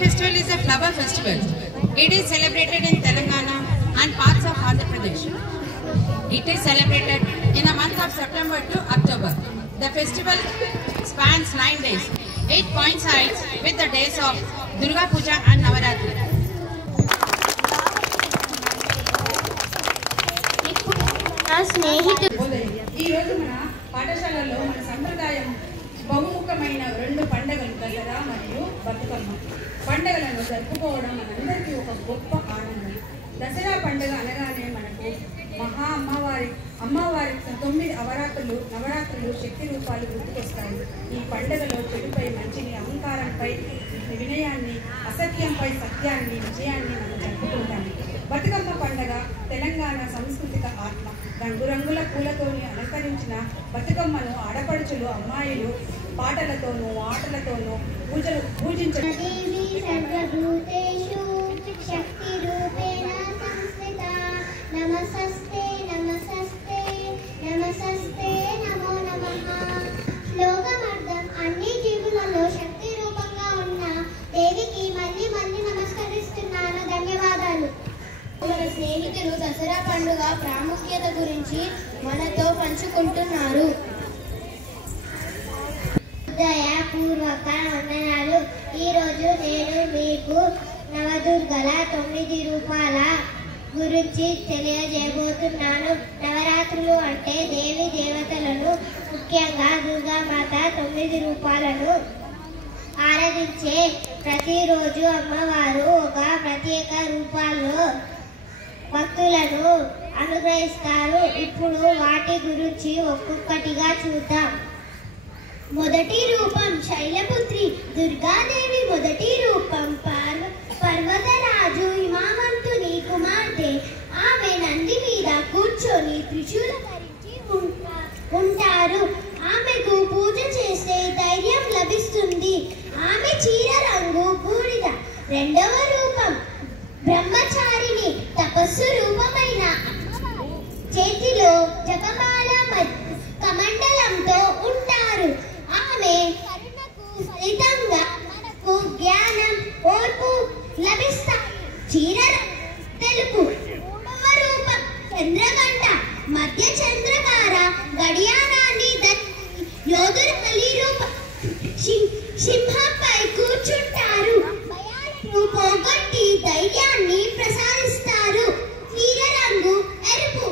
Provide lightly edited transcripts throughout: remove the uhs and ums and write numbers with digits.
festival is a flower festival. It is celebrated in Telangana and parts of Andhra Pradesh. It is celebrated in the month of September to October. The festival spans 9 days. It coincides with the days of Durga Puja and Navaratri. ఈ రోజు మన పాఠశాలలో మన సంప్రదాయం బహుముఖమైన రెండు పండుగలు దసరా మరియు బతుకమ్మ పండుగలను జరుపుకోవడం మనందరికీ ఒక గొప్ప ఆనందం. దసరా పండుగ అనగానే మనకు మహా అమ్మవారి 9 నవరాత్రులు శక్తి రూపాలు గుర్తుకొస్తాయి. ఈ పండుగలో చెడుపై మంచిని, అహంకారంపై వినయాన్ని, అసత్యంపై సత్యాన్ని, విజయాన్ని మనం జరుపుకుంటాము. బతుకమ్మ పండుగ తెలంగాణ సాంస్కృతిక ఆత్మ. రంగురంగుల పూలతోని అలంకరించిన బతుకమ్మను ఆడపడుచులు, అమ్మాయిలు పాటలతోనూ ఆటలతోనూ పూజించడం. అన్ని జీవులలో శక్తి రూపంగా ఉన్న దేవికి మళ్ళీ నమస్కరిస్తున్నాను. ధన్యవాదాలు. మన స్నేహితులు దసరా పండుగ ప్రాముఖ్యత గురించి మనతో పంచుకుంటున్నారు. హృదయపూర్వక వందనాలు. ఈరోజు నేను మీకు నవదుర్గల 9 రూపాల గురించి తెలియజేయబోతున్నాను. నవరాత్రులు అంటే దేవి దేవతలను, ముఖ్యంగా దుర్గామాత 9 రూపాలను ఆరాధించే ప్రతిరోజు అమ్మవారు ఒక ప్రత్యేక రూపాల్లో భక్తులను అనుగ్రహిస్తారు. ఇప్పుడు వాటి గురించి ఒక్కొక్కటిగా చూద్దాం. మొదటి రూపం శైలపుత్రి దుర్గాదేవి. మొదటి రూపం పర్వతరాజు హిమవంతుని కుమార్తె. ఆమె నంది మీద కూర్చొని త్రిశూలం ధరించి ఉంటారు. ఆమెకు పూజ చేస్తే ధైర్యం లభిస్తుంది. ఆమె చీర రంగు బూడిద. రెండవ రూపం బ్రహ్మచారిణి. తపస్సు రూపమైన చేతిలో జపమాల కమండలంతో ఉంటారు. ఆమె కరుణకు ఫలితంగా మనకు జ్ఞానం, ఓర్పు లభిస్తాయి. చీర తెలుపు. మూడవ రూపం చంద్రగంట. మధ్య చంద్రకార గడియారాన్ని యోధుల బలి రూపం. సింహంపై కూర్చుంటారు. భయాలను పోగొట్టి ధైర్యాన్ని ప్రసాదిస్తారు. చీర రంగు ఎరుపు.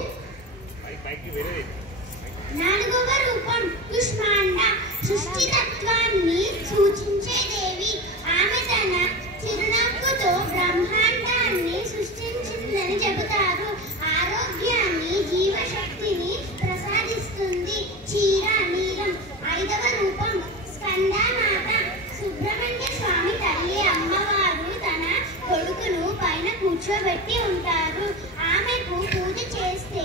నాలుగవ రూపం కుష్మాండ. సృష్టితత్వాన్ని సూచించే దేవి. ఆమె తన చిరునవ్వుతో బ్రహ్మాండాన్ని సృష్టించిందని చెబుతారు. ఆరోగ్యాన్ని, జీవశక్తిని ప్రసాదిస్తుంది. చీర నీలం. ఐదవ రూపం స్కందమాత. సుబ్రహ్మణ్య స్వామి తల్లి. అమ్మవారు తన కొడుకును పైన కూర్చోబెట్టి ఉంటారు. ఆమెకు పూజ చేస్తే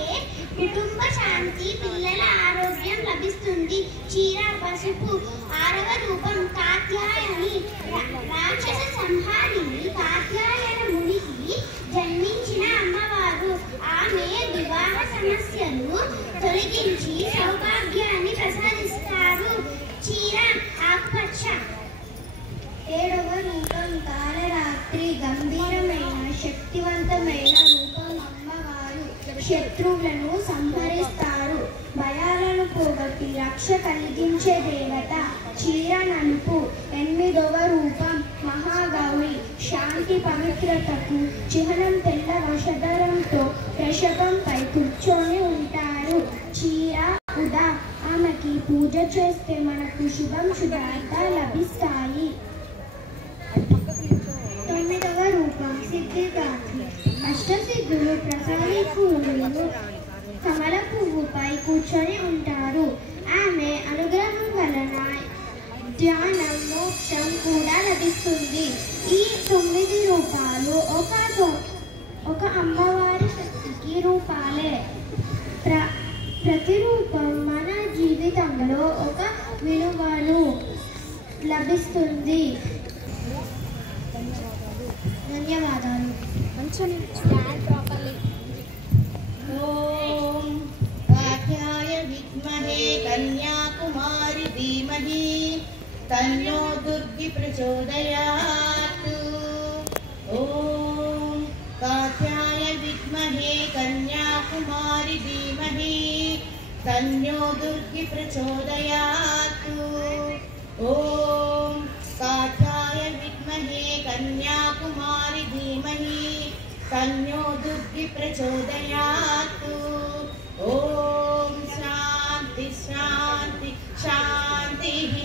కుటుంబ శాంతి, పిల్లల ఆరోగ్యం లభిస్తుంది. చీర పసుపు. ఆరవ రూపం కాత్యాయని. రాక్షస సంహారిణి. కాత్యాయన మునికి జన్మించిన అమ్మవారు. ఆమె వివాహ సమస్యలు తొలగించి సౌభాగ్యాన్ని ప్రసాదిస్తారు. చీర ఆకుపచ్చ. ఏడవ రూపం కాలరాత్రి. గంభీరమైన, శక్తివంతమైన రూపం అమ్మవారు. శత్రువులను సంహరిస్తారు. భయాలను పోగొట్టి రక్ష కలిగించే దేవత. చీర నలుపు. ఎనిమిదవ రూపం మహాగౌరి. శాంతి, పవిత్రతకు చిహ్నం. తెల్ల వషధరంతో వృషభంపై కూర్చొని ఉంటారు. చీర ఉదా. ఆమెకి పూజ చేస్తే మనకు శుభం, శుభార్థ లభిస్తాయి. తొమ్మిదవ రూపం సిద్ధిదాత్రి. అష్టసిద్ధులు ప్రసాదికులు కమల పువ్వుపై కూర్చొని ఉంటారు. ఆమె అనుగ్రహం వలన ధ్యానం, మోక్షం కూడా లభిస్తుంది. ఈ 9 రూపాలు ఒక అమ్మవారి శక్తికి రూపాలే. ప్రతి రూపం మన జీవితంలో ఒక విలువను లభిస్తుంది. ధన్యవాదాలు. ఓం కాత్యాయ విద్మహే కన్యాకుమారి ధీమహి తన్నో దుర్గి ప్రచోదయాత్. ॐ कात्याय विद्महे कन्याकुमारी धीमहि तन्नो दुर्गी प्रचोदयात्। ॐ कात्याय विद्महे कन्याकुमारी धीमहि तन्नो दुर्गी प्रचोदयात्। ॐ शान्ति शान्ति शान्तिः।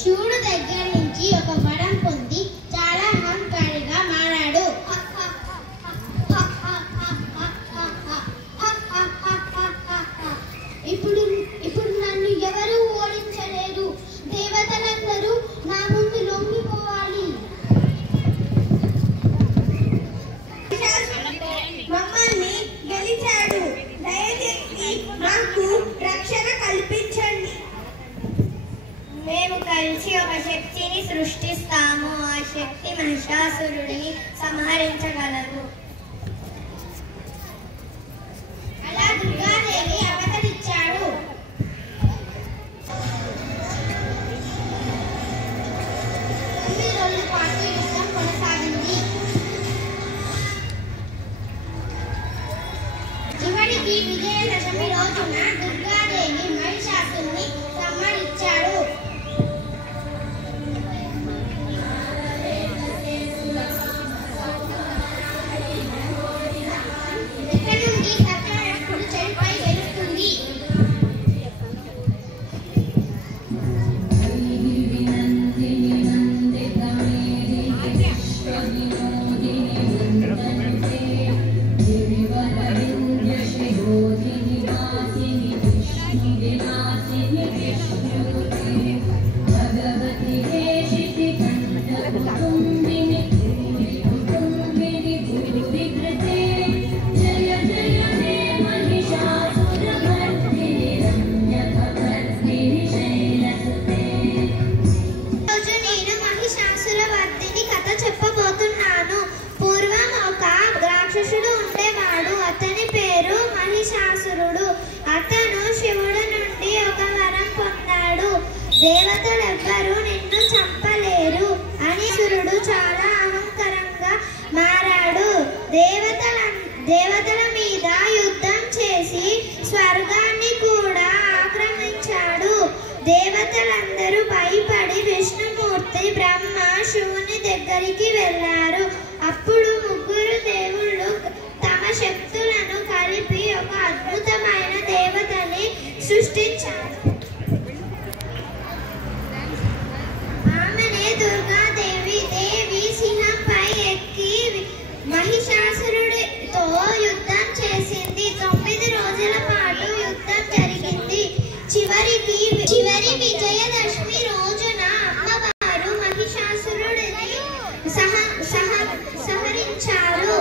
శివుడు దగ్గర నుంచి ఒక వరం పొంది చాలా అహంకారిగా మారాడు. ఇప్పుడు నన్ను ఎవరు ఓడించలేరు. దేవతలందరూ నా ముందు లొంగిపోవాలి. మమ్మల్ని గెలిచాడు. దయచేసి మాకు రక్షణ కల్పించండి. మేము కలిసి ఒక శక్తిని సృష్టిస్తాము. ఆ శక్తి మహిషాసురుడిని సంహరించగలదు. అలా దుర్గాదేవి అవతరించాడు. 9 రోజుల పాటు యుద్ధం కొనసాగింది. చివరికి విజయదశమి రోజున దుర్గాదేవి మహిషాసురుని సంహరించాడు. దేవతలెవ్వరూ నిన్ను చంపలేరు అని సురుడు చాలా అహంకారంగా మారాడు. దేవతల మీద యుద్ధం చేసి స్వర్గాన్ని కూడా ఆక్రమించాడు. దేవతలందరూ భయపడి విష్ణుమూర్తి, బ్రహ్మ, శివుని దగ్గరికి వెళ్ళారు. అప్పుడు ముగ్గురు దేవుళ్ళు తమ శక్తులను కలిపి ఒక అద్భుతమైన దేవతని సృష్టించారు. దుర్గాదేవి దేవి సింహంపై ఎక్కి మహిషాసురుడితో యుద్ధం చేసింది. 9 రోజుల పాటు యుద్ధం జరిగింది. చివరి విజయదశమి రోజున అమ్మవారు మహిషాసురుడిని సంహరించారు.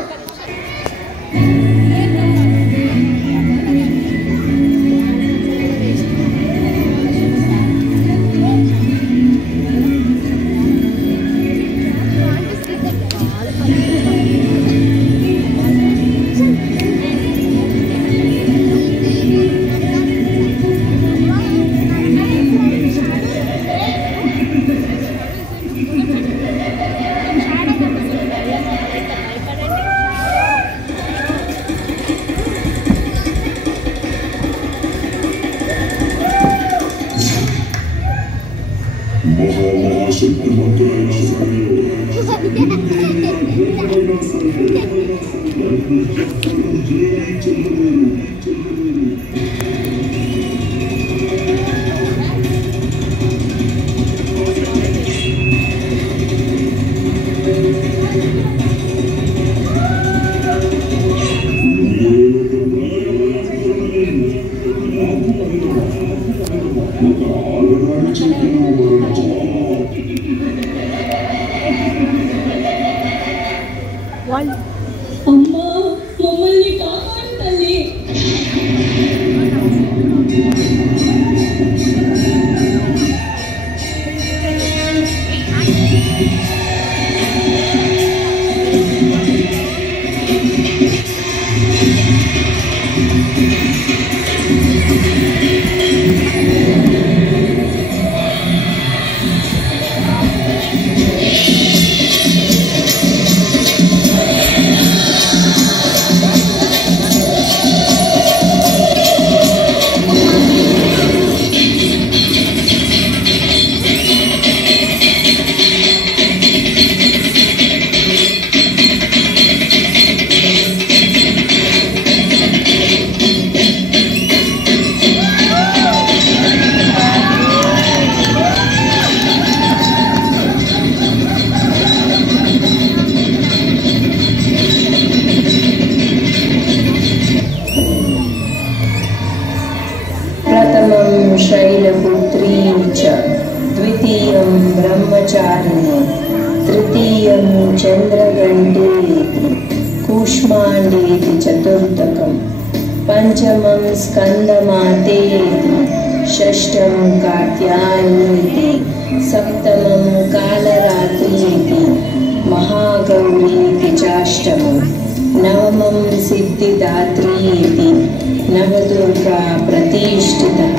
అమ్మా మమ్మల్ని కాపాడు తల్లి. ब्रह्मचारिणी तृतीयं चन्द्रगण्डेति कूष्माण्डेति चतुर्थकं पंचमं स्कन्दमातेति षष्ठं कात्यायनीति सप्तमं कालरात्रीति महागौरीति चाष्टमं नवमं सिद्धिदात्रीति नवदुर्गा प्रतिष्ठिता।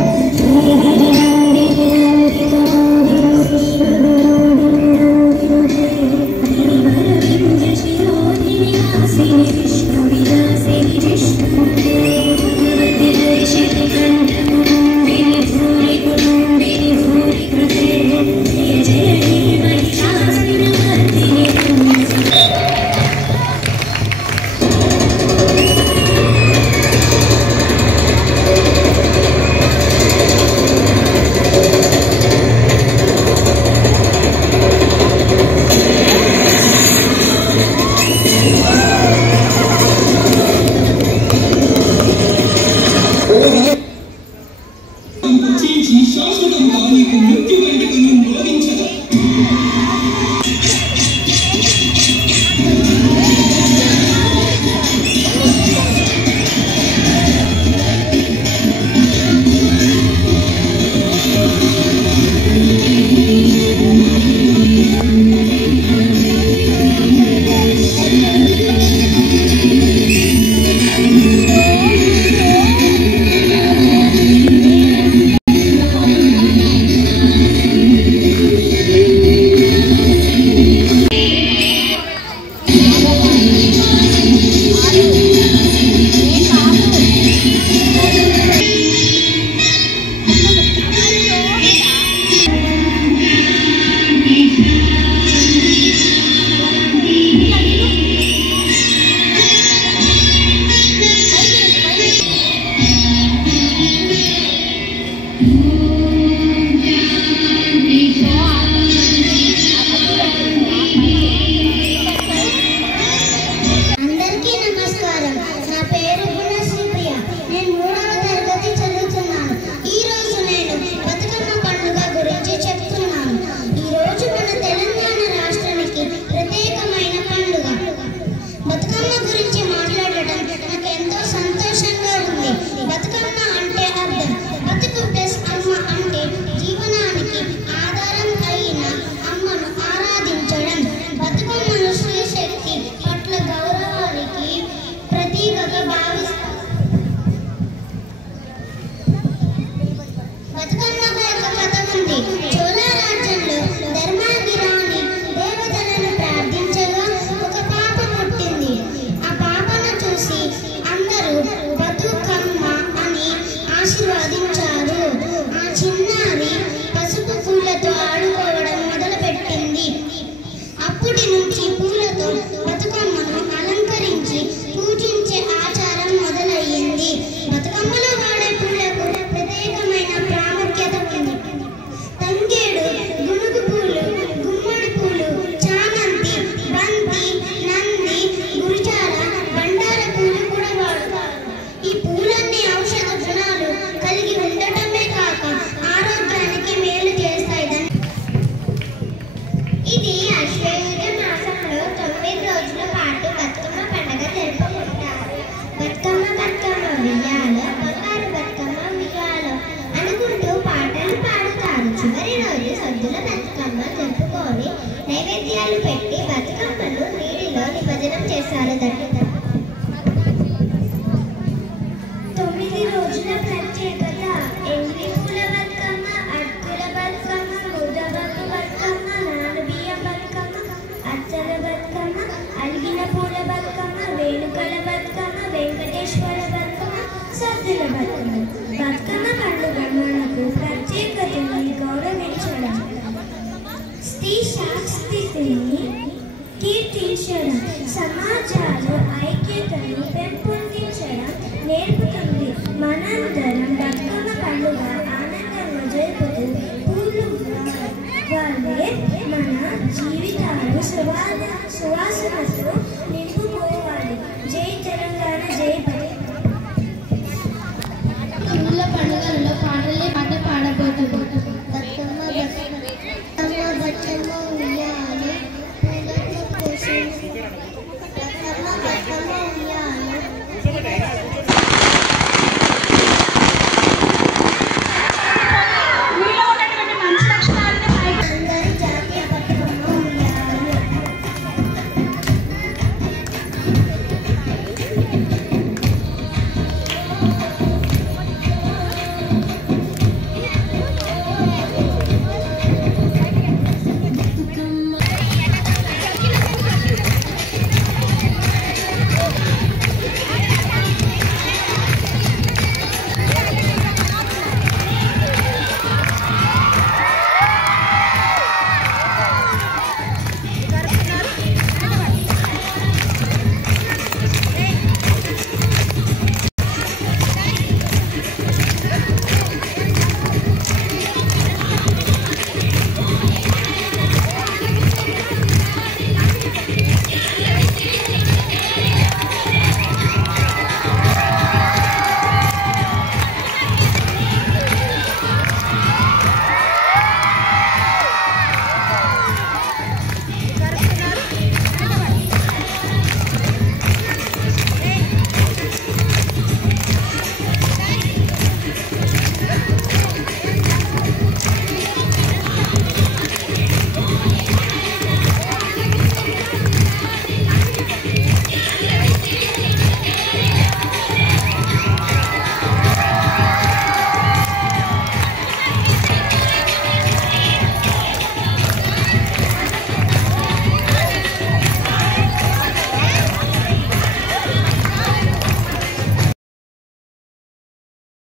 సమాజాలు ఐక్యతను పెంపొందించడం నేర్పుతుంది. మనందరం బతుకమ్మ పండుగ ఆనందంగా జరుపుతూ పూలు వాళ్ళే మన జీవితాలు సువాసనతో